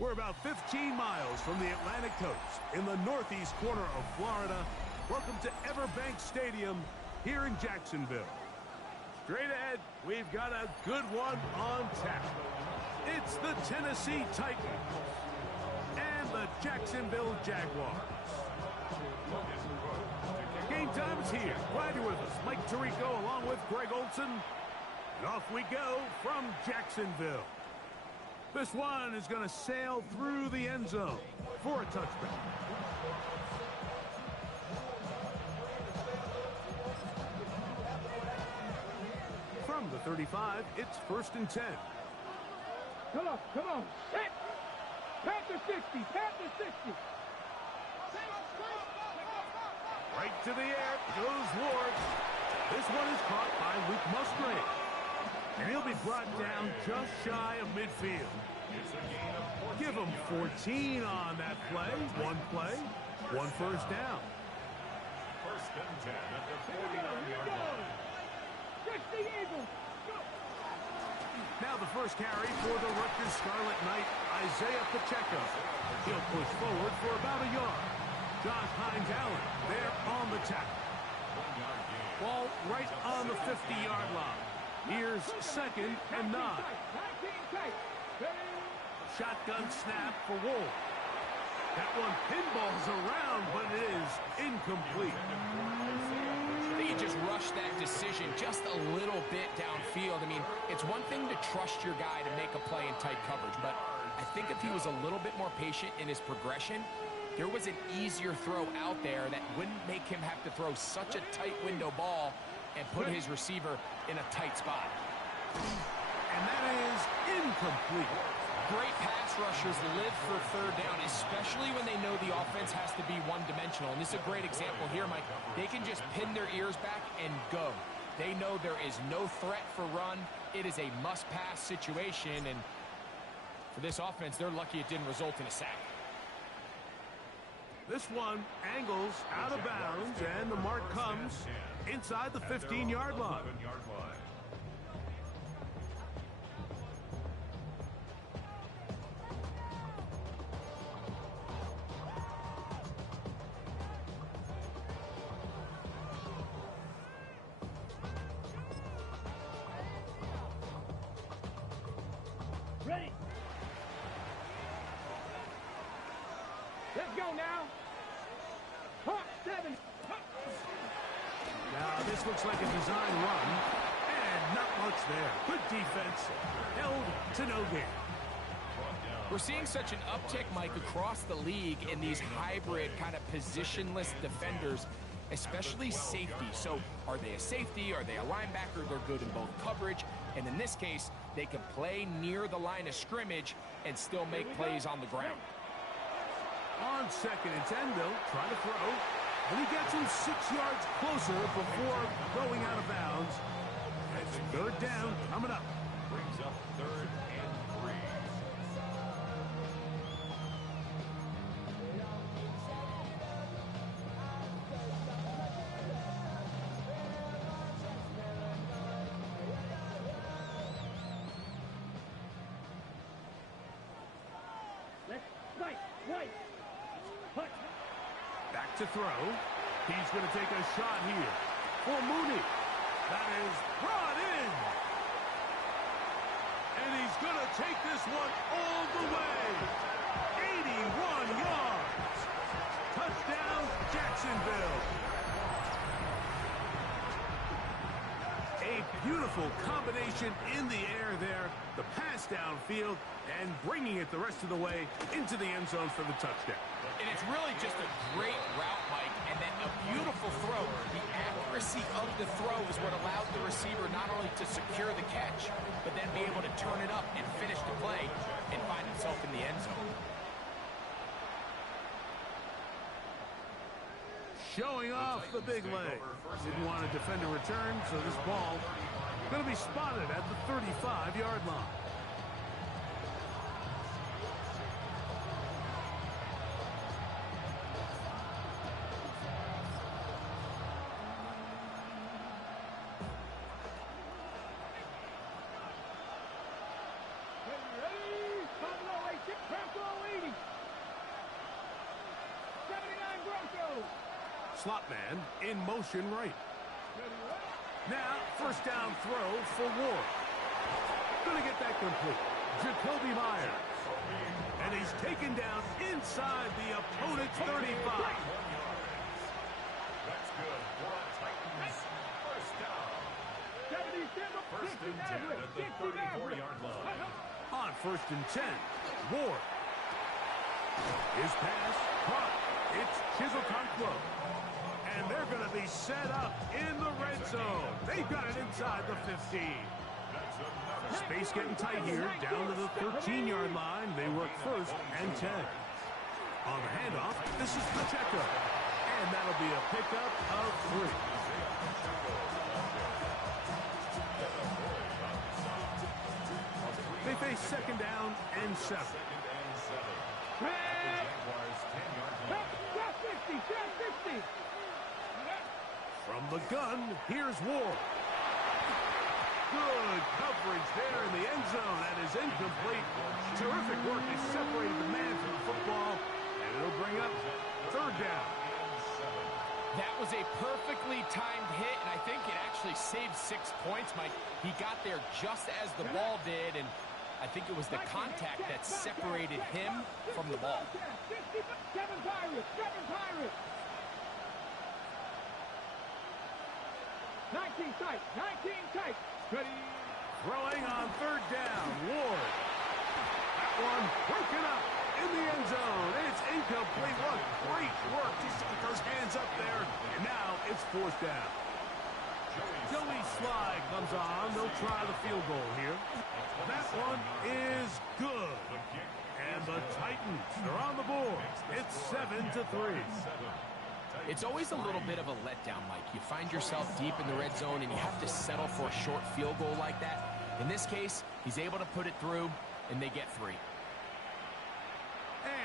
We're about 15 miles from the Atlantic coast in the northeast corner of Florida. Welcome to Everbank Stadium here in Jacksonville. Straight ahead, we've got a good one on tap. It's the Tennessee Titans and the Jacksonville Jaguars. Game time is here. Glad you're with us. Mike Tirico along with Greg Olson. And off we go from Jacksonville. This one is going to sail through the end zone for a touchback. From the 35, it's 1st and 10. Come on. Hit! Panther 60, Panther 60. Right to the air goes Ward. This one is caught by Luke Musgrave. And he'll be brought down just shy of midfield. Give him 14 on that play. One play, one first down. 1st and 10 at the 49-yard line. 60 Eagles. Go. Now the first carry for the Rutgers Scarlet Knight, Isaiah Pacheco. He'll push forward for about a yard. Josh Hines Allen there on the tackle. Ball right on the 50-yard line. Here's 2nd and 9. Shotgun snap for Wolf. That one pinballs around, but it is incomplete. I think he just rushed that decision just a little bit downfield. I mean, it's one thing to trust your guy to make a play in tight coverage, but I think if he was a little bit more patient in his progression, there was an easier throw out there that wouldn't make him have to throw such a tight window ball and put his receiver in a tight spot. And that is incomplete. Great pass rushers live for 3rd down, especially when they know the offense has to be one-dimensional. And this is a great example here, Mike. They can just pin their ears back and go. They know there is no threat for run. It is a must-pass situation. And for this offense, they're lucky it didn't result in a sack. This one angles out of bounds, and the mark comes inside the 15-yard line. Ready. Let's go now. Hot 7. Now this looks like a design run, and not much there. Good defense, held to no gain. We're seeing such an uptick, Mike, across the league in these hybrid kind of positionless defenders, especially safety. So are they a safety? Are they a linebacker? They're good in both coverage. And in this case, they can play near the line of scrimmage and still make plays on the ground. On 2nd and 10, they'll try to throw. And he gets him 6 yards closer before going out of bounds. It's 3rd down coming up. Brings up 3rd and 3. Right. Hut. Back to throw. He's going to take a shot here for Mooney. That is brought in. And he's going to take this one all the way. 81 yards. Touchdown, Jacksonville. A beautiful combination in the air there. The pass downfield and bringing it the rest of the way into the end zone for the touchdown. And it's really just a great route, Mike, and then a beautiful throw. The accuracy of the throw is what allowed the receiver not only to secure the catch, but then be able to turn it up and finish the play and find himself in the end zone. Showing off the big leg. Didn't want to defend a return, so this ball going to be spotted at the 35-yard line. Ready? Pablo, Slot man in motion right. Now, first down throw for Ward. Gonna get that complete. Jacoby Myers. And he's taken down inside the opponent's 35. That's good for a Titans first down. First and 10 at the 34-yard line. On first and 10, Ward. His pass caught. It's Chizokonkwo. And they're going to be set up in the red zone. They've got it inside the 15. Space getting tight here, down to the 13-yard line. They work first and 10. On the handoff, this is Pacheco. And that'll be a pickup of 3. They face second down and 7. From the gun, here's Ward. Good coverage there in the end zone. That is incomplete. Terrific work. They separated the man from the football, and it'll bring up third down. That was a perfectly timed hit, and I think it actually saved 6 points, Mike. He got there just as the ball did, and I think it was the contact that separated him from the ball. 19 tight, 19 tight. Ready. Throwing on third down, Ward. That one broken up in the end zone. It's incomplete. What great work. Just get those hands up there. And now it's fourth down. Joey Sly comes on. They'll try the field goal here. That one is good. And the Titans are on the board. It's 7-3. It's always a little bit of a letdown, Mike. You find yourself deep in the red zone, and you have to settle for a short field goal like that. In this case, he's able to put it through, and they get 3.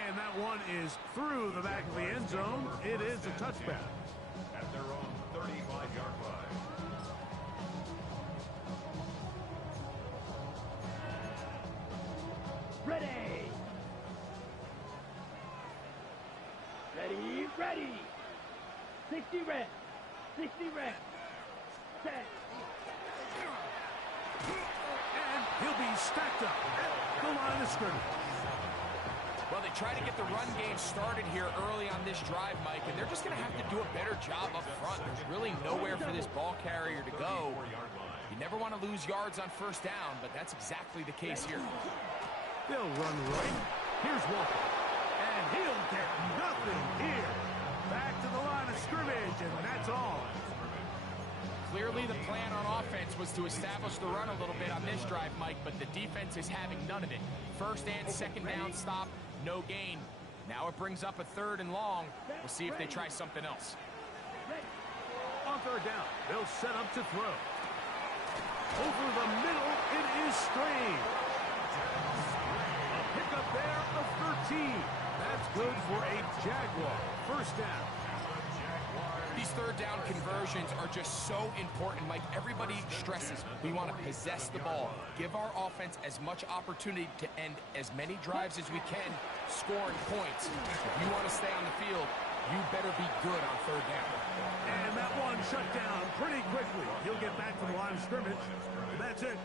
And that one is through the back of the end zone. It is a touchback. At their own 35-yard line. Ready. Ready, ready. 60 red. 60 red. 10. And he'll be stacked up at the line of scrimmage. Well, they try to get the run game started here early on this drive, Mike, and they're just going to have to do a better job up front. There's really nowhere for this ball carrier to go. You never want to lose yards on first down, but that's exactly the case here. They'll run right. Here's Walker. And he'll get nothing here. Back to the line of scrimmage, and that's all. Clearly the plan on offense was to establish the run a little bit on this drive, Mike, but the defense is having none of it. First and second down stop, no gain. Now it brings up a third and long. We'll see if they try something else. On third down, they'll set up to throw. Over the middle, it is Strange. A pickup there of 13. That's good for a Jaguar. First down. These third down conversions are just so important, Mike. Everybody stresses we want to possess the ball, give our offense as much opportunity to end as many drives as we can, scoring points. If you want to stay on the field, you better be good on third down. And that one shut down pretty quickly. He'll get back to the line of scrimmage. And that's it.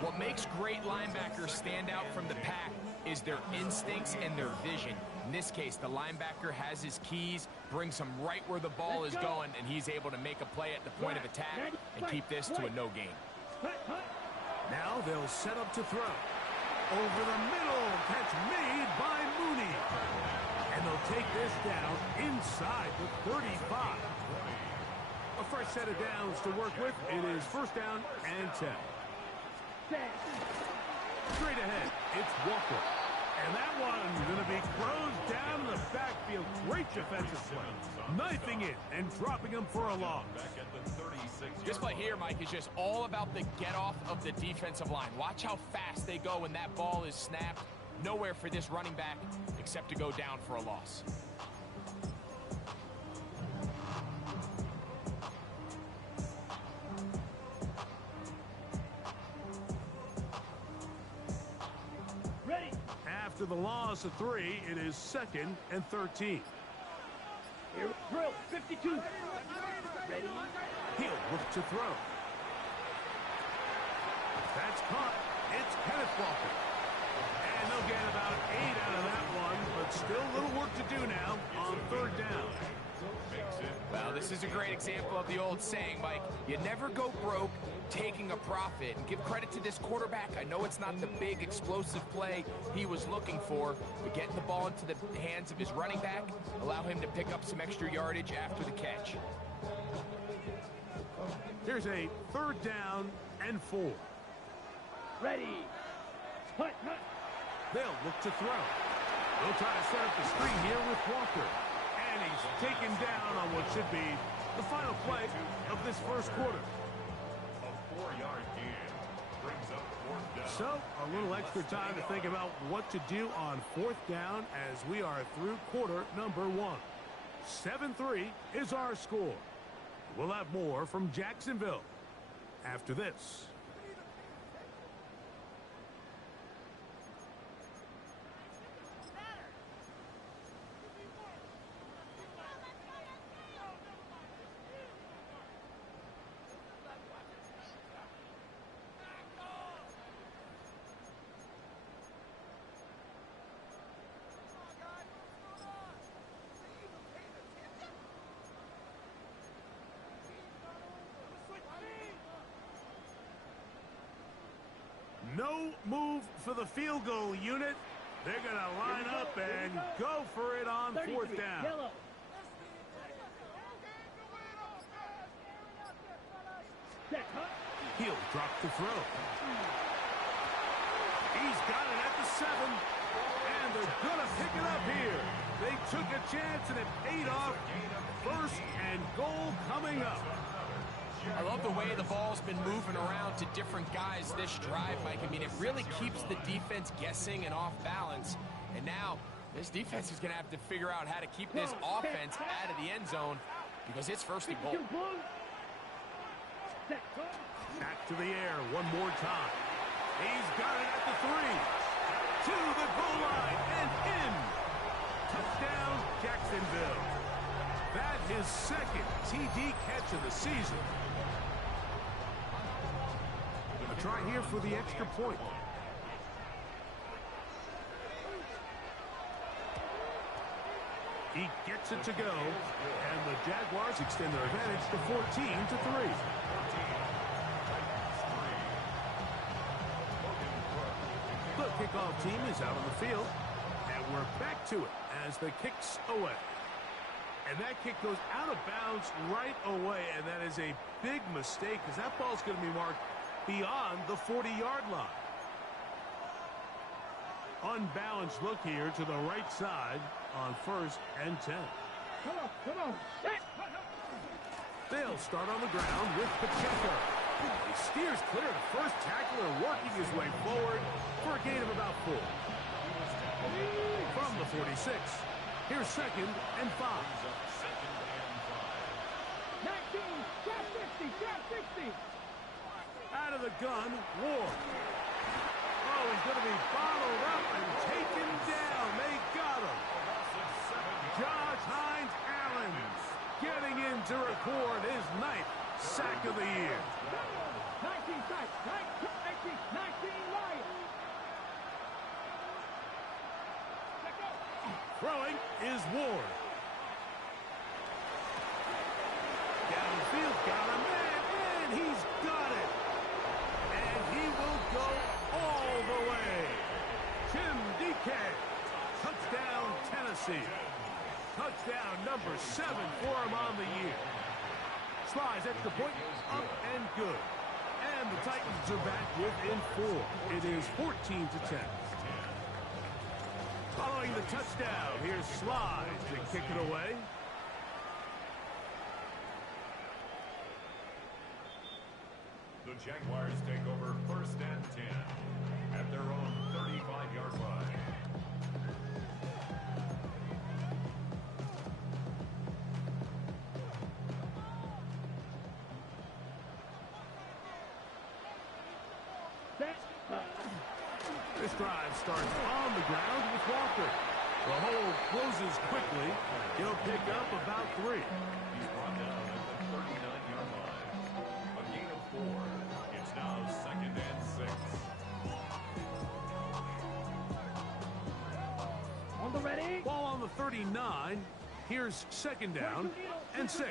What makes great linebackers stand out from the pack is their instincts and their vision. In this case, the linebacker has his keys, brings him right where the ball is going, and he's able to make a play at the point of attack and keep this to a no gain. Now they'll set up to throw. Over the middle, catch made by Mooney. And they'll take this down inside the 35. A fresh set of downs to work with. It is first down and 10. Straight ahead, it's Walker. And that one's going to be closed down the backfield. Great defensive play. Knifing it and dropping him for a loss. This play here, Mike, is just all about the get-off of the defensive line. Watch how fast they go when that ball is snapped. Nowhere for this running back except to go down for a loss. After the loss of 3, it is second and 13. Here, drill, 52. Ready? He'll look to throw. That's caught. It's Kenneth Walker. And they'll get about 8 out of that one, but still a little work to do now on third down. Well, this is a great example of the old saying, Mike. You never go broke taking a profit. And give credit to this quarterback. I know it's not the big explosive play he was looking for, but getting the ball into the hands of his running back, allow him to pick up some extra yardage after the catch. Here's a third down and 4. Ready. Hut, hut. They'll look to throw. They'll try to set up the screen here with Walker. And he's taken down on what should be the final play of this first quarter. A 4-yard gain brings up fourth down. So, a little extra time to think about what to do on fourth down as we are through quarter number 1. 7-3 is our score. We'll have more from Jacksonville after this. No move for the field goal unit. They're going to line up and go for it on fourth down. Yellow. Set, hut. He'll drop to throw. He's got it at the 7. And they're going to pick it up here. They took a chance and it paid off. First and goal coming up. I love the way the ball's been moving around to different guys this drive, Mike. I mean, it really keeps the defense guessing and off balance. And now, this defense is going to have to figure out how to keep this offense out of the end zone because it's first and goal. Back to the air one more time. He's got it at the 3. To the goal line and in. Touchdown, Jacksonville. That his second TD catch of the season. A try here for the extra point. He gets it to go, and the Jaguars extend their advantage to 14-3. The kickoff team is out on the field, and we're back to it as the kick's away. And that kick goes out of bounds right away, and that is a big mistake because that ball's going to be marked beyond the 40-yard line. Unbalanced look here to the right side on 1st and 10. Come on. Set. They'll start on the ground with Pacheco. He steers clear of the first tackler, working his way forward for a gain of about 4. From the 46, here's 2nd and 5. 19, grab 60, grab 60. Out of the gun, Ward. Oh, he's going to be bottled up and taken down. They got him. Josh Hines Allen getting in to record his 9th sack of the year. 19 sacks, 19 Lions. Throwing is Ward. Downfield, got him, and he's got it. And he will go all the way. Tim DK, touchdown Tennessee. Touchdown number 7 for him on the year. Slides extra point, up and good. And the Titans are back within 4. It is 14-10. Following the touchdown, here's Slides to kick it away. The Jaguars take over 1st and 10 at their own 35-yard line. Set. This drive starts on the ground with Walker. The hole closes quickly. He'll pick up about 3. He's brought down at the 39-yard line. A gain of 4. It's now 2nd and 6. On the ready. Ball on the 39. Here's 2nd down and 6.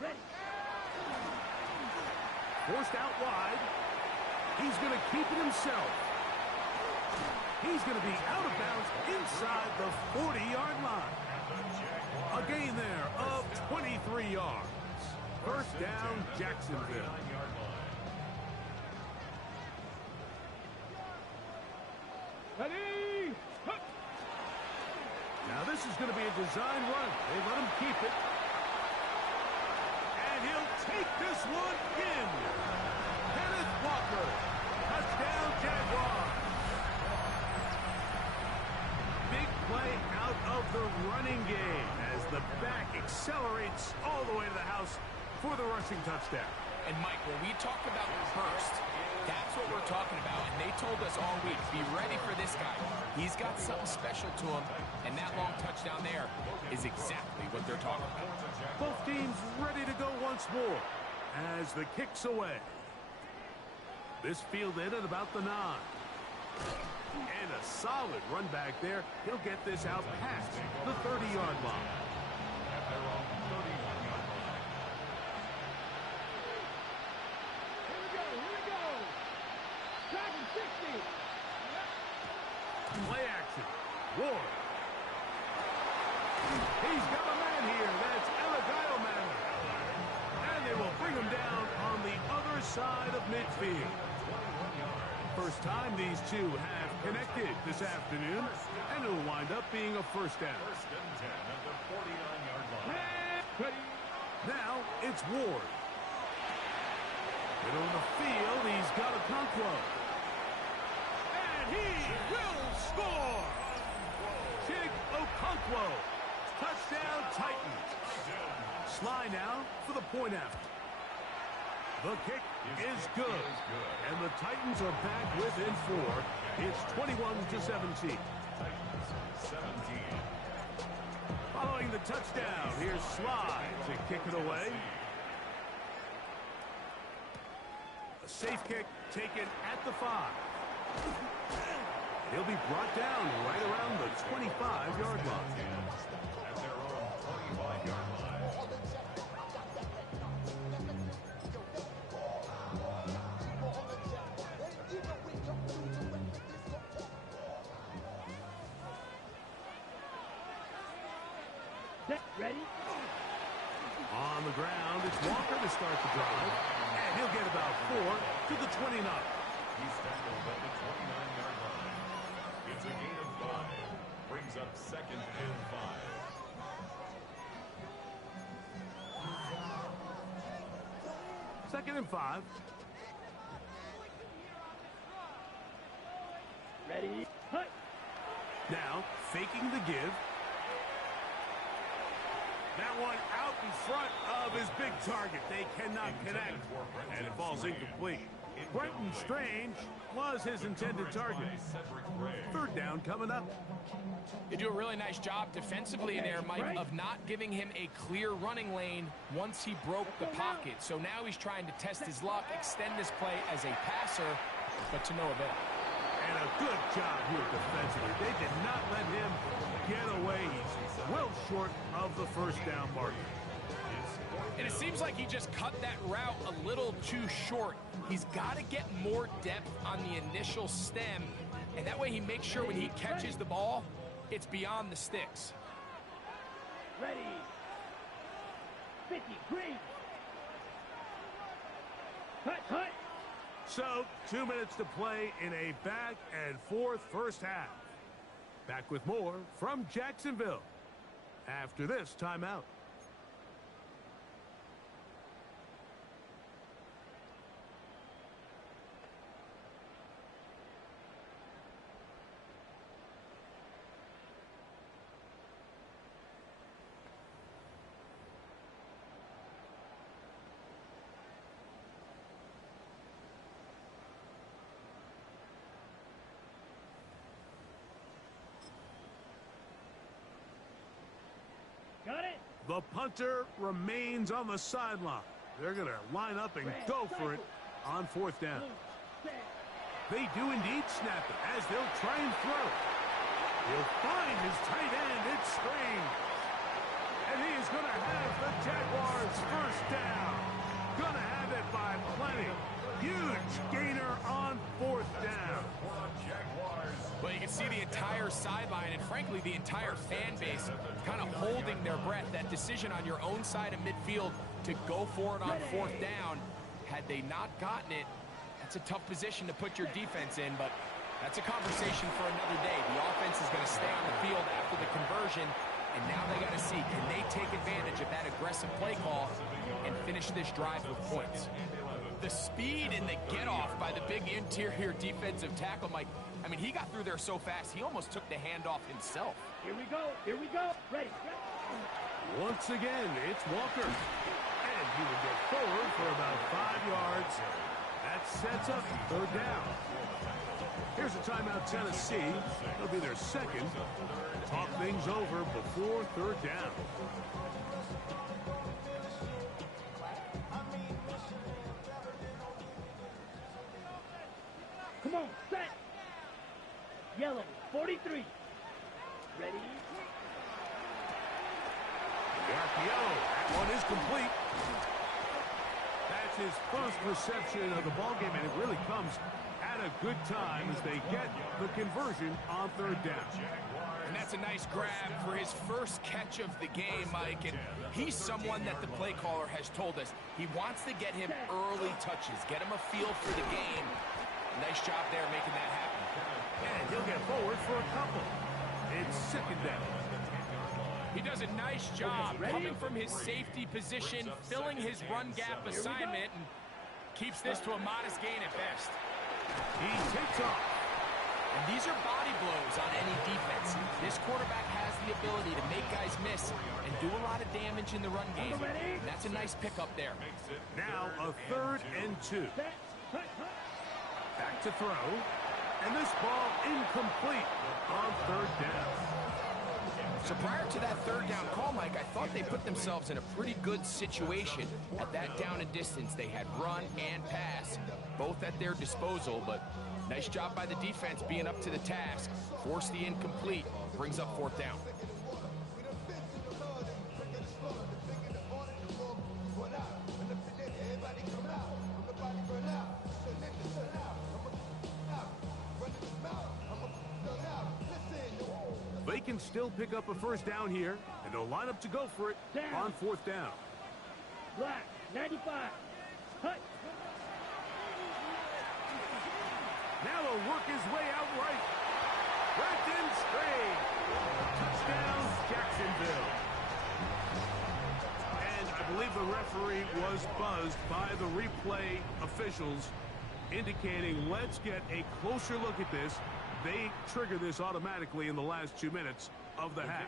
Ready. Forced out wide. He's going to keep it himself. He's going to be out of bounds inside the 40-yard line. A gain there of 23 yards. First down, Jacksonville. Ready. Now this is going to be a design run. They let him keep it. And he'll take this one in. Kenneth Walker. Touchdown, Jaguars. Big play out of the running game as the back accelerates all the way to the house for the rushing touchdown. And Mike, when we talk about Hurst, that's what we're talking about. And they told us all week, be ready for this guy. He's got something special to him. And that long touchdown there is exactly what they're talking about. Both teams ready to go once more as the kick's away. This fielded at about the 9. And a solid run back there. He'll get this out past the 30-yard line. At their own 31-yard line. Here we go. Dragon 60. Play action. Ward. He's got a man here. That's Eligio. And they will bring him down on the other side of midfield. First time these two have connected this afternoon, and it'll wind up being a first down. 1st and 10 at the 49-yard line. Ready. Now it's Ward. Middle of the field, he's got a Okonkwo. And he will score! Chig Okonkwo. Touchdown, Titans. Sly now for the point after. The kick is good. And the Titans are back within 4. It's 21-17. Titans 17. Following the touchdown, here's Sly to kick it away. A safe kick taken at the 5. He'll be brought down right around the 25-yard line. At their own 25-yard line. Ready. On the ground, it's Walker to start the drive. And he'll get about 4 to the 29. He's tackled at the 29-yard line. It's a gain of 5. Brings up 2nd and 5. 2nd and 5. Ready. Hut. Now, faking the give. That one out in front of his big target. They cannot connect, and it falls incomplete. Brenton Strange was his intended target. 3rd down coming up. They do a really nice job defensively in there, Mike, of not giving him a clear running lane once he broke the pocket. So now he's trying to test his luck, extend this play as a passer, but to no avail. And a good job here defensively. They did not let him get away. He's well short of the first down marker. And it seems like he just cut that route a little too short. He's got to get more depth on the initial stem, and that way he makes sure when he catches the ball, it's beyond the sticks. Ready. 50. Green. Hut. So, 2 minutes to play in a back and forth first half. Back with more from Jacksonville after this timeout. The punter remains on the sideline. They're going to line up and go for it on fourth down. They do indeed snap it as they'll try and throw. He'll find his tight end. It's Strange. And he is going to have the Jaguars first down. Going to have it by plenty. Huge gainer on fourth down. Well, you can see the entire sideline and, frankly, the entire fan base kind of holding their breath. That decision on your own side of midfield to go for it on fourth down, had they not gotten it, that's a tough position to put your defense in, but that's a conversation for another day. The offense is going to stay on the field after the conversion, and now they got to see, can they take advantage of that aggressive play call and finish this drive with points? The speed and the get-off by the big interior defensive tackle, Mike, I mean, he got through there so fast, he almost took the handoff himself. Here we go. Here we go. Ready. Once again, it's Walker. And he will get forward for about 5 yards. That sets up third down. Here's a timeout, Tennessee. It'll be their second. Talk things over before third down. Come on, set. Yellow, 43. Ready? Yellow. That one is complete. That's his first reception of the ballgame, and it really comes at a good time as they get the conversion on third down. And that's a nice grab for his first catch of the game, Mike. And he's someone that the play caller has told us he wants to get him early touches, get him a feel for the game. Nice job there making that happen. And he'll get forward for a couple. It's second down. He does a nice job coming from his safety position, filling his run gap assignment, and keeps this to a modest gain at best. He takes off. And these are body blows on any defense. This quarterback has the ability to make guys miss and do a lot of damage in the run game. And that's a nice pickup there. Now a 3rd and 2. Back to throw. And this ball incomplete on third down. So prior to that third down call, Mike, I thought they put themselves in a pretty good situation at that down and distance. They had run and pass, both at their disposal, but nice job by the defense being up to the task. Force the incomplete, brings up fourth down. They can still pick up a first down here, and they'll line up to go for it on fourth down. Black, 95. Hut. Now he'll work his way out right. Brenton Strange. Touchdown, Jacksonville. And I believe the referee was buzzed by the replay officials, indicating let's get a closer look at this. They trigger this automatically in the last 2 minutes of the half.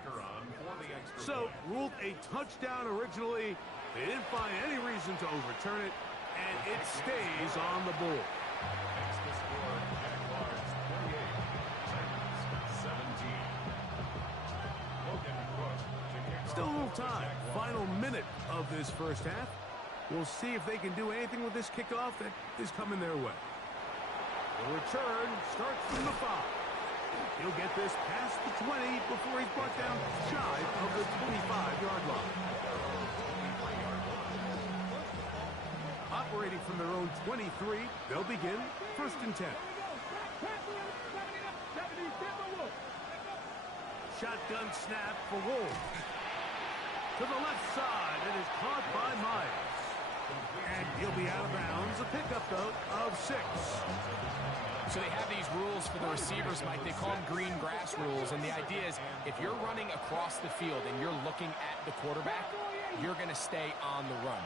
So, ruled a touchdown originally. They didn't find any reason to overturn it, and it stays on the board. Still a little time. Final minute of this first half. We'll see if they can do anything with this kickoff that is coming their way. The return starts from the 5. He'll get this past the 20 before he's brought down shy of the 25-yard line. Operating from their own 23, they'll begin 1st and 10. Shotgun snap for Wolf. To the left side, it is caught by Myers. And he'll be out of bounds. A pickup, though, of 6. So they have these rules for the receivers, Mike. They call them green grass rules. And the idea is if you're running across the field and you're looking at the quarterback, you're going to stay on the run.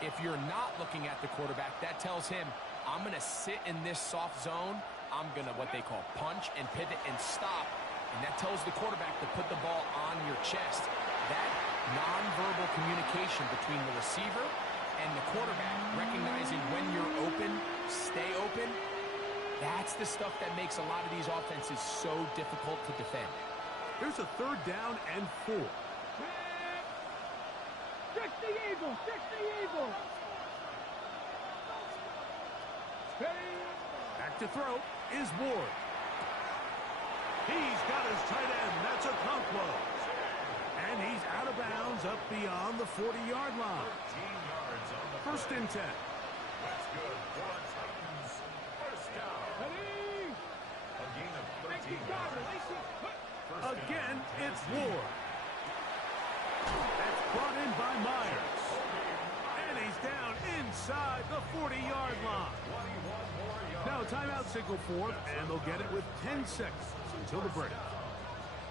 If you're not looking at the quarterback, that tells him, I'm going to sit in this soft zone. I'm going to what they call punch and pivot and stop. And that tells the quarterback to put the ball on your chest. That nonverbal communication between the receiver and the quarterback, recognizing when you're open, stay open, that's the stuff that makes a lot of these offenses so difficult to defend. Here's a 3rd down and 4. Eagles, 60 Eagles. Ready? Back to throw is Ward. He's got his tight end. That's a complete. And he's out of bounds up beyond the 40-yard line. 13 yards on the First and 10. That's good for the Titans. First down. Ready? A gain of 13 yards. First Again, down, it's Tennessee. Ward. That's brought in by Myers. And he's down inside the 40-yard line. 21 more yards. Now timeout signal fourth, and they'll get it with 10 seconds until the break.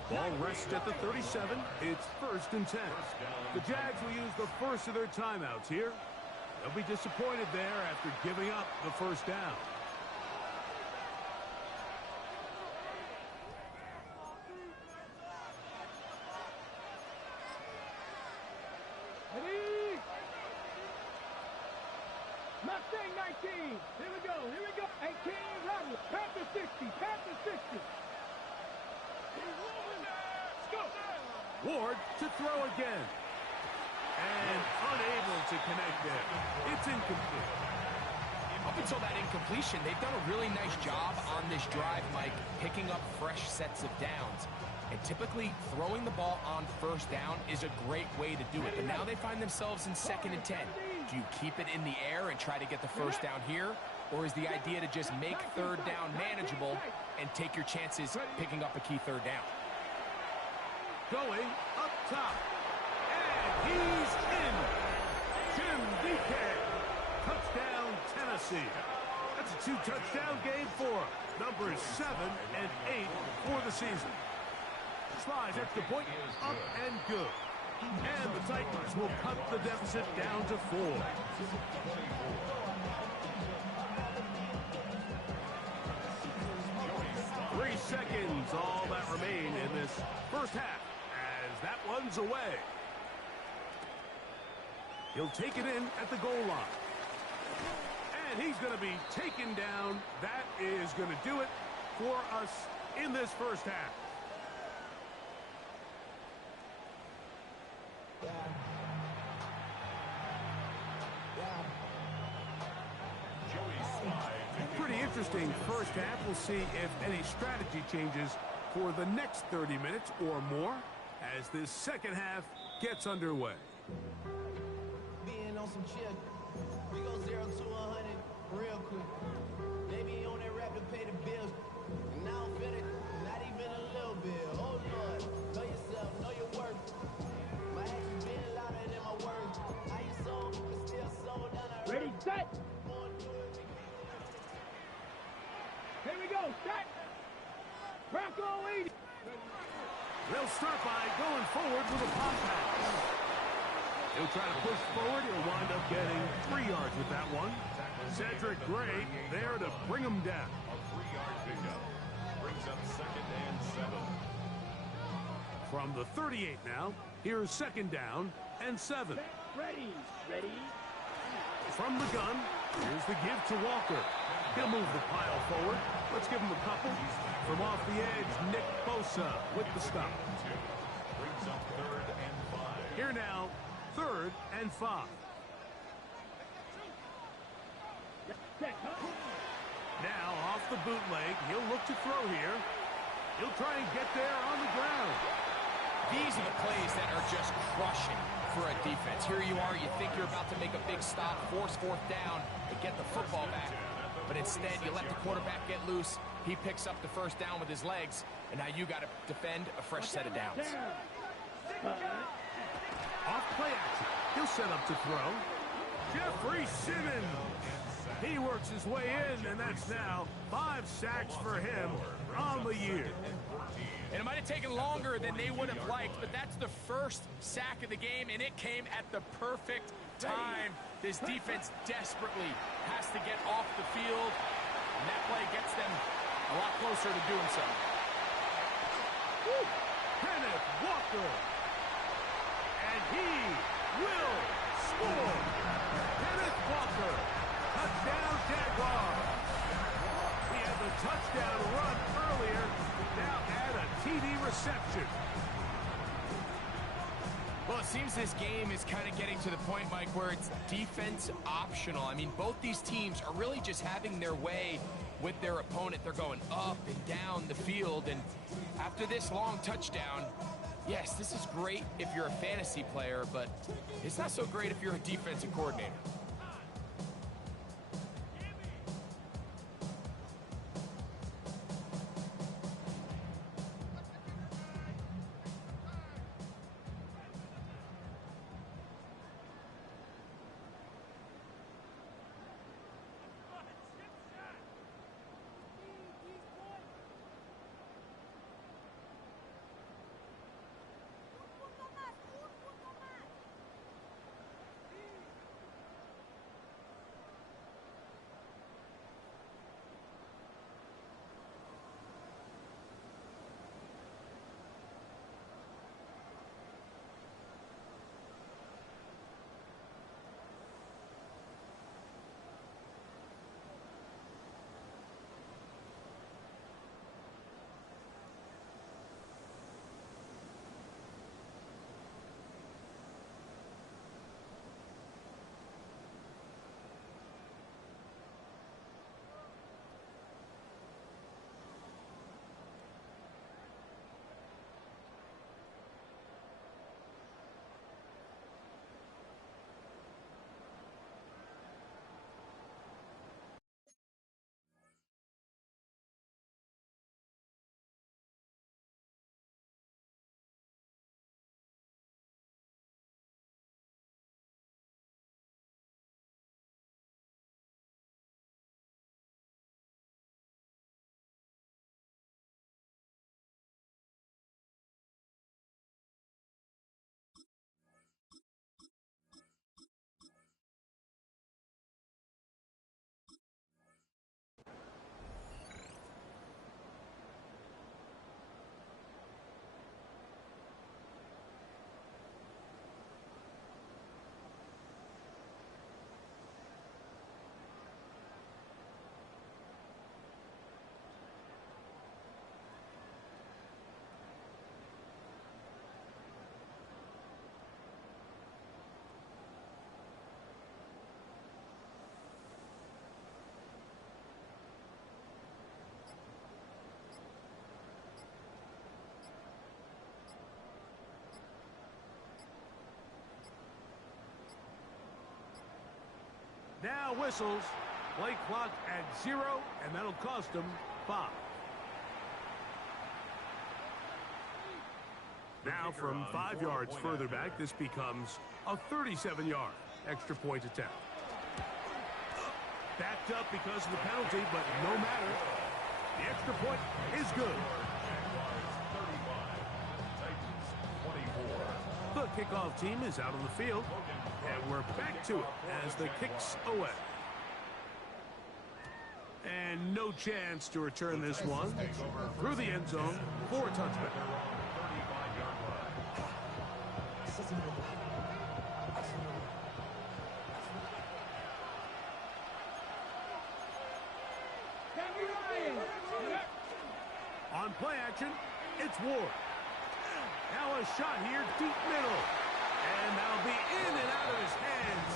Ball rests at the 37. It's first and 10. The Jags will use the first of their timeouts here. They'll be disappointed there after giving up the first down. Ready? Mustang 19. Here we go. 18, Robert. Panther 60. Panther 60. Let's go. Ward to throw again. And unable to connect there. It's incomplete. Up until that incompletion, they've done a really nice job on this drive, Mike, picking up fresh sets of downs. And typically, throwing the ball on first down is a great way to do it. But now they find themselves in 2nd and 10. Do you keep it in the air and try to get the first down here? Or is the idea to just make third down manageable and take your chances picking up a key third down? Going up top. And he's in. Jim DK. Touchdown, Tennessee. That's a 2-touchdown game for him. Numbers 7 and 8 for the season. Slides extra point, up and good. And the Titans will cut the deficit down to 4. 3 seconds, all that remain in this first half as that one's away. He'll take it in at the goal line. And he's going to be taken down. That is going to do it for us in this first half. Pretty interesting first half. We'll see if any strategy changes for the next 30 minutes or more as this second half gets underway. Being on some chill, we go 0 to 100 real quick. They be on that rap to pay the bills, and I don't feel it, not even a little bit. Oh Lord, know yourself, know your worth. My actions being louder than my words. How you sold, but still sold down the Ready, set. Here we go. Set. Bronco 80. They'll start by going forward with a pop pass. He'll try to push forward. He'll wind up getting 3 yards with that one. Cedric Gray there to bring him down. A 3-yard pickup brings up 2nd and 7. From the 38 now, here's 2nd down and 7. Ready. Ready. From the gun, here's the give to Walker. He'll move the pile forward. Let's give him a couple. From off the edge, Nick Bosa with the stop. Brings up 3rd and 5. Here now, 3rd and 5. Set. Now off the bootleg, he'll look to throw here. He'll try and get there on the ground. These are the plays that are just crushing for a defense. Here you are, you think you're about to make a big stop, force 4th down, and get the football back. But instead, you let the quarterback get loose. He picks up the first down with his legs, and now you got to defend a fresh set of downs. Off play action. He'll set up to throw. Jeffrey Simmons. He works his way in, and that's now 5 sacks for him on the year. And it might have taken longer than they would have liked, but that's the first sack of the game, and it came at the perfect time. This defense desperately has to get off the field, and that play gets them a lot closer to doing so. Kenneth Walker. And he will score. Kenneth Walker. Touchdown, Jaguars. We had the touchdown run earlier. Now add a TD reception. Well, it seems this game is kind of getting to the point, Mike, where it's defense optional. I mean, both these teams are really just having their way with their opponent. They're going up and down the field, and after this long touchdown, yes, this is great if you're a fantasy player, but it's not so great if you're a defensive coordinator. Now whistles. Play clock at 0, and that'll cost them 5. Now from 5 yards further back, this becomes a 37-yard extra point attempt. Backed up because of the penalty, but no matter. The extra point is good. The kickoff team is out on the field, and we're back to it as the kick's away. And no chance to return this one through the end zone for a touchback. On play action, it's Ward. Now a shot here, deep middle. And that'll be in and out of his hands.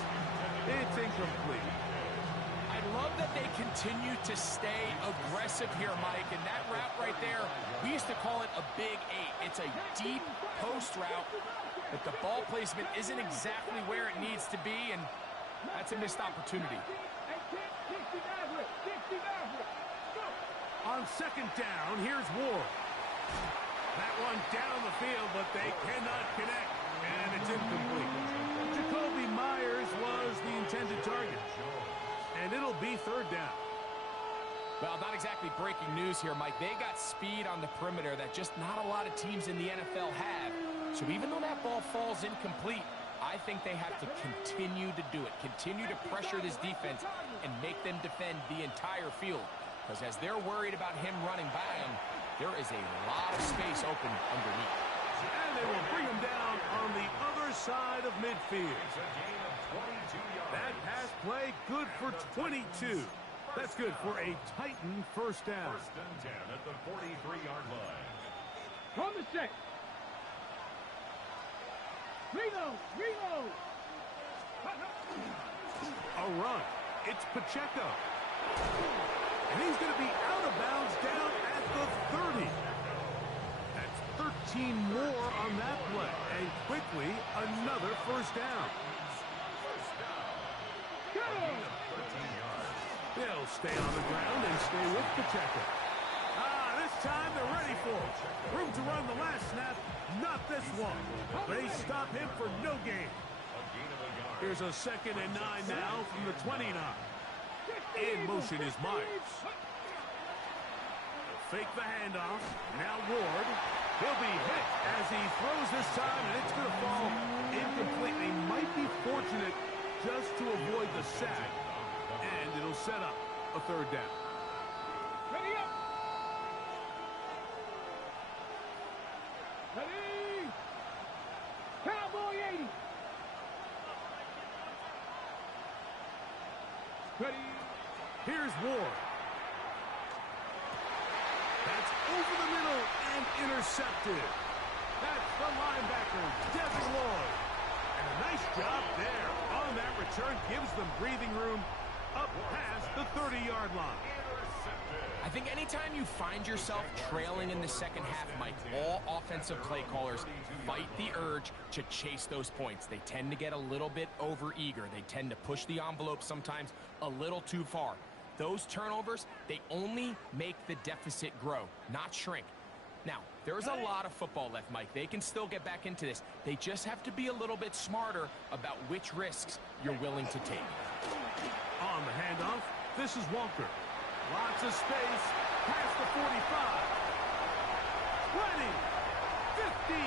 It's incomplete. I love that they continue to stay aggressive here, Mike. And that route right there, we used to call it a big 8. It's a deep post route, but the ball placement isn't exactly where it needs to be, and that's a missed opportunity. On second down, here's Ward. That one down the field, but they cannot connect, and it's incomplete. Jacoby Myers was the intended target, and it'll be third down. Well, not exactly breaking news here, Mike. They got speed on the perimeter that just not a lot of teams in the NFL have. So even though that ball falls incomplete, I think they have to continue to do it, continue to pressure this defense and make them defend the entire field. Because as they're worried about him running by them, there is a lot of space open underneath. And they will bring him down on the other side of midfield. That pass play good for 22. That's good for a Titan first down. First and 10 at the 43-yard line. From the set. Reload. Reload. A run. It's Pacheco. And he's going to be out of bounds down at the 30. That's 13 more on that play. And quickly, another first down. They'll stay on the ground and stay with Pacheco. This time they're ready for it. Room to run the last snap. Not this one. They stop him for no gain. Here's a 2nd and 9 now from the 29. In motion is Myers. Fake the handoff. Now Ward. He'll be hit as he throws this time, and it's going to fall incomplete. They might be fortunate just to avoid the sack, and it'll set up a 3rd down. Ready up. Ready. Cowboy 80. Ready. Here's Ward. That's over the middle and intercepted. That's the linebacker, Devin Lloyd. And a nice job there on that return. Gives them breathing room up past the 30-yard line. I think anytime you find yourself trailing in the second half, Mike, all offensive play callers fight the urge to chase those points. They tend to get a little bit overeager. They tend to push the envelope sometimes a little too far. Those turnovers, they only make the deficit grow, not shrink. Now, there's a lot of football left, Mike. They can still get back into this. They just have to be a little bit smarter about which risks you're willing to take. On the handoff, this is Walker. Lots of space, past the 45. 20, 15,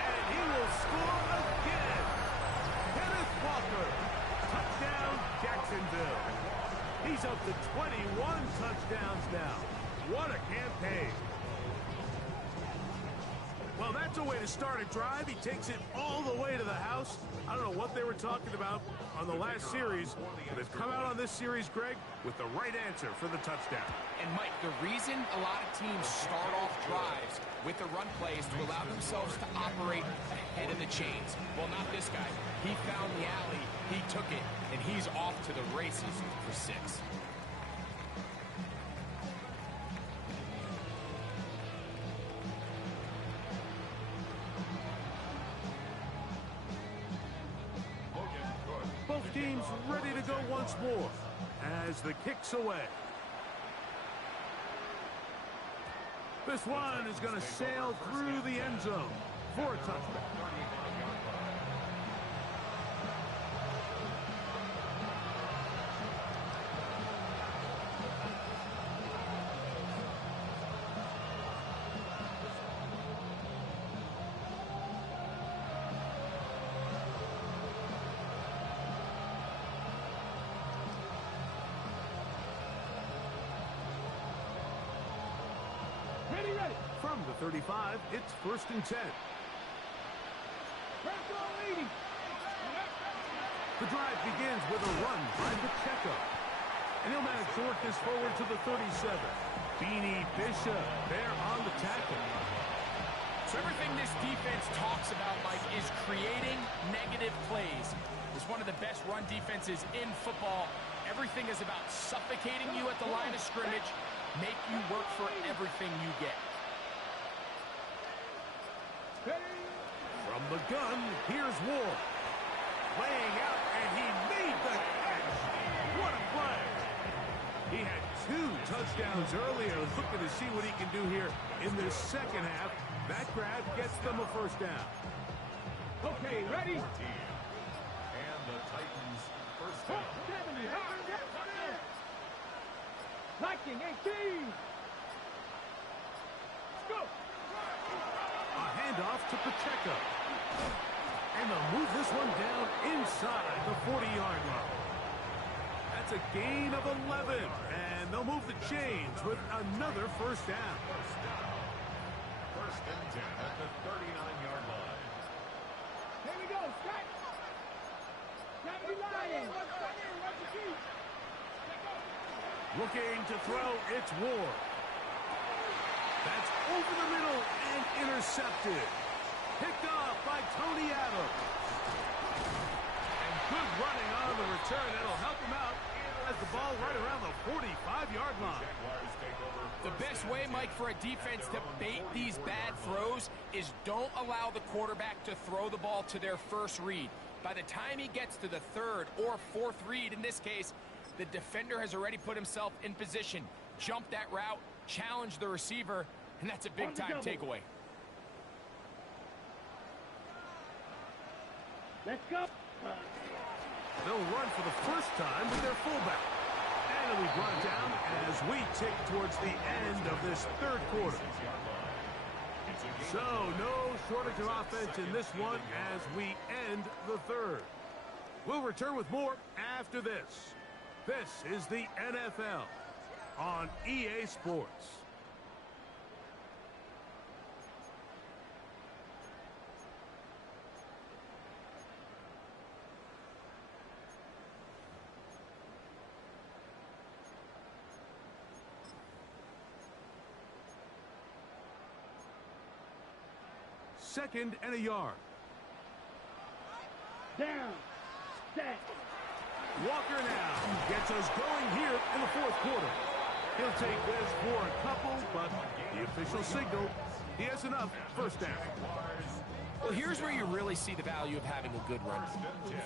and he will score again. Kenneth Walker, touchdown Jacksonville. He's up to 21 touchdowns now. What a campaign. Well, that's a way to start a drive. He takes it all the way to the house. I don't know what they were talking about on the last series, but they've come out on this series, Greg, with the right answer for the touchdown. And, Mike, the reason a lot of teams start off drives with the run play is to allow themselves to operate ahead of the chains. Well, not this guy. He found the alley, he took it, and he's off to the races for 6. Both teams ready to go once more as the kick's away. This one is going to sail through the end zone for a touchback. From the 35, it's 1st and 10. The drive begins with a run by Pacheco. And he'll manage to work this forward to the 37. Beanie Bishop there on the tackle. So everything this defense talks about, Mike, is creating negative plays. It's one of the best run defenses in football. Everything is about suffocating you at the line of scrimmage, make you work for everything you get. From the gun, here's Ward. Laying out, and he made the catch. What a play. He had 2 touchdowns earlier, looking to see what he can do here in this second half. That grab gets them a 1st down. Okay, ready? And the Titans' 1st down. 70. Liking 18. Let's go. A handoff to Pacheco. And they'll move this one down inside the 40-yard line. That's a gain of 11. And they'll move the chains with another 1st down. 1st and 10 at the 39-yard line. Here we go, Scott. Gravity line. Looking to throw, it's Ward. That's over the middle and intercepted. Picked off by Tony Adams. And good running on the return. That'll help him out. Has the ball right around the 45-yard line. The best way, Mike, for a defense to bait these bad throws is don't allow the quarterback to throw the ball to their first read. By the time he gets to the third or fourth read, in this case, the defender has already put himself in position, jump that route, challenge the receiver, and that's a big-time takeaway. Let's go. They'll run for the first time with their fullback. And it'll be brought down as we tick towards the end of this third quarter. So, no shortage of offense in this one as we end the third. We'll return with more after this. This is the NFL on EA Sports. Second and a yard. Down. Set. Walker now gets us going here in the fourth quarter. He'll take this for a couple, but the official signal, he has enough. First down. Well, here's where you really see the value of having a good run.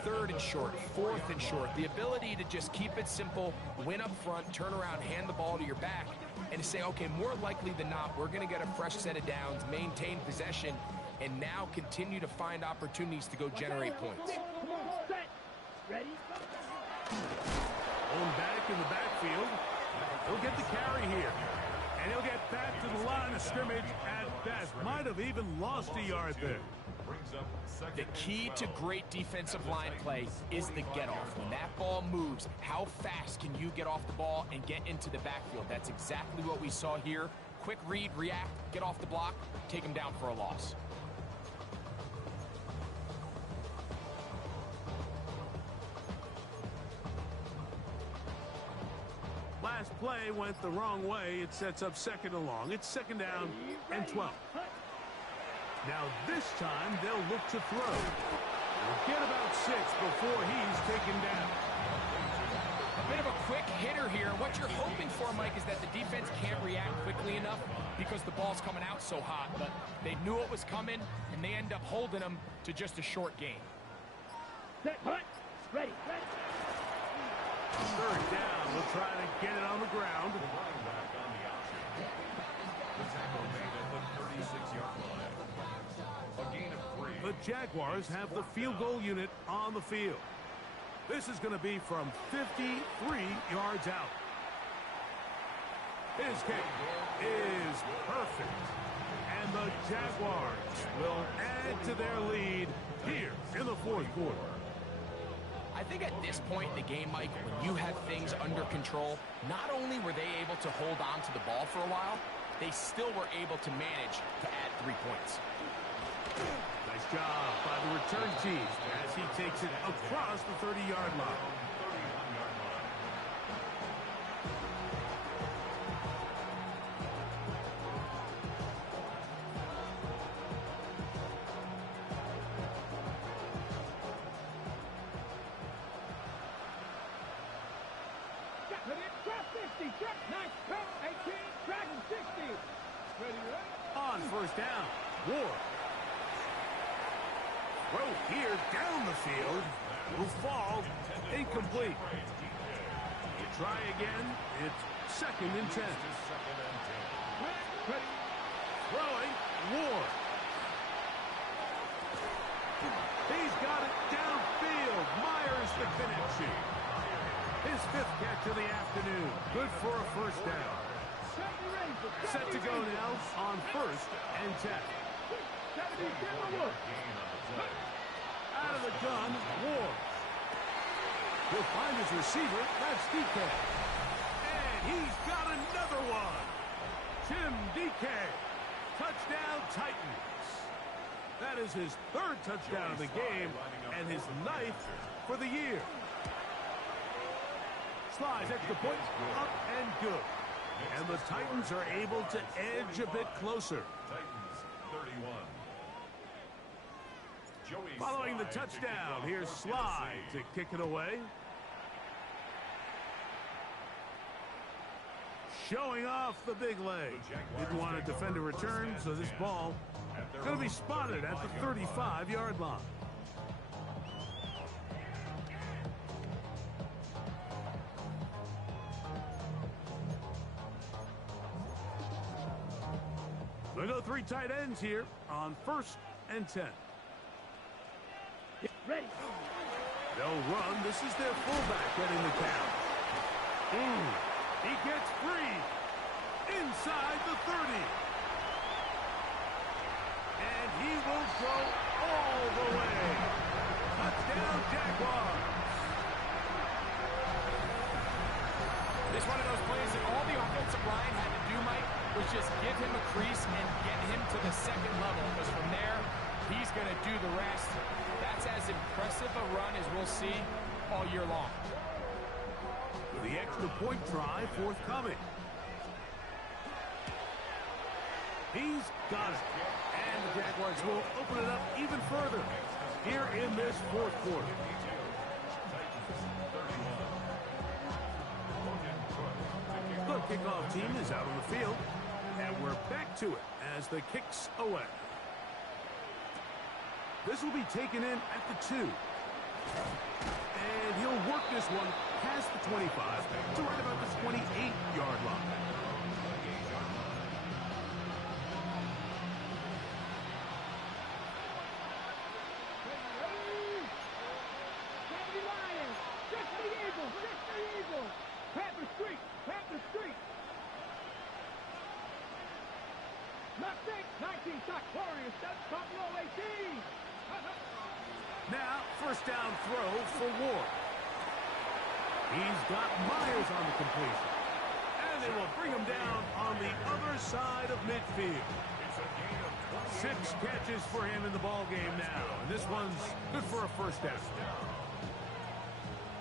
Third and short, fourth and short. The ability to just keep it simple, win up front, turn around, hand the ball to your back, and to say, okay, more likely than not, we're going to get a fresh set of downs, maintain possession, and now continue to find opportunities to go generate points. Come on, set. Ready? Going back in the backfield. He'll get the carry here. And he'll get back to the line of scrimmage at best. Might have even lost a yard there. The key to great defensive line play is the get-off. When that ball moves, how fast can you get off the ball and get into the backfield? That's exactly what we saw here. Quick read, react, get off the block, take him down for a loss. Last play went the wrong way. It sets up second and long. It's second down and 12. Now this time they'll look to throw. They'll get about 6 before he's taken down. A bit of a quick hitter here. What you're hoping for, Mike, is that the defense can't react quickly enough because the ball's coming out so hot. But they knew it was coming, and they end up holding them to just a short gain. Set. Hut. Ready. Ready. Third down. We'll try to get it on the ground. The running back on the option. The tackle made at the 36-yard line. A gain of 3. The Jaguars have the field goal unit on the field. This is going to be from 53 yards out. His kick is perfect. And the Jaguars will add to their lead here in the fourth quarter. I think at this point in the game, Mike, when you have things under control, not only were they able to hold on to the ball for a while, they still were able to manage to add 3 points. Nice job by the return team as he takes it across the 30-yard line. On first down, Ward. Throw here down the field. Will fall. Incomplete. You try again. It's second and 10. Throwing, Ward. He's got it downfield. Myers the connection. His 5th catch of the afternoon. Good for a first down. Set to go now on first and 10. Out of the gun, Ward. He'll find his receiver. That's DK. And he's got another one. Jim DK. Touchdown Titans. That is his 3rd touchdown of the game and his 9th for the year. Slides extra point up and good. And the Titans are able to edge a bit closer. Titans 31. Following the touchdown, here's Slide to kick it away. Showing off the big leg. Didn't want to defend a return, so this ball going to be spotted at the 35-yard line. We'll go 3 tight ends here on 1st and 10. Ready. They'll run. This is their fullback getting the count. He gets free inside the 30. And he will go all the way. Touchdown, Jaguars. It's one of those plays that all the offensive line had to do, Mike, was just give him a crease and get him to the second level, because from there, he's going to do the rest. That's as impressive a run as we'll see all year long. The extra point try forthcoming. He's got it. And the Jaguars will open it up even further here in this 4th quarter. The kickoff team is out on the field, and we're back to it as the kick's away. This will be taken in at the 2. And he'll work this one past the 25 to right about the 28-yard line. Panther Street. Not 6, 19 shots, Warriors, that's Buffalo 18. Now, 1st down throw for Ward. He's got Myers on the completion. And they will bring him down on the other side of midfield. 6 catches for him in the ball game now. And this one's good for a 1st down.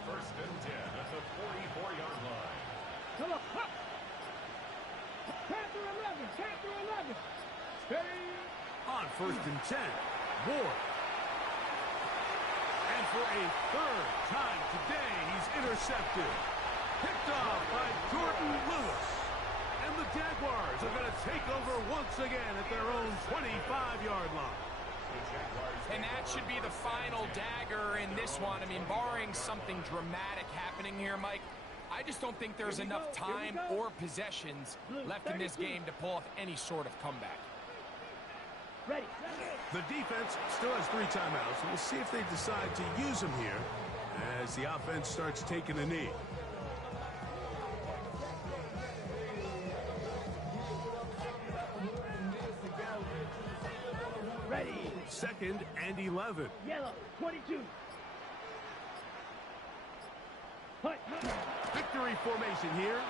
1st and 10 at the 44-yard line. Come on, up. Panther 11, Panther 11. Steady. On 1st and 10, Ward. And for a 3rd time today, he's intercepted. Picked off by Jordan Lewis. And the Jaguars are going to take over once again at their own 25-yard line. And that should be the final dagger in this one. I mean, barring something dramatic happening here, Mike, I just don't think there's enough time or possessions left in this game to pull off any sort of comeback. Ready. The defense still has 3 timeouts. We'll see if they decide to use them here as the offense starts taking a knee. Ready. 2nd and 11. Yellow, 22. Hut. Victory formation here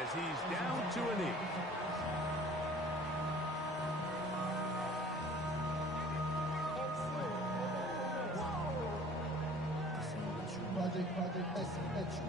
as he's down to a knee. Project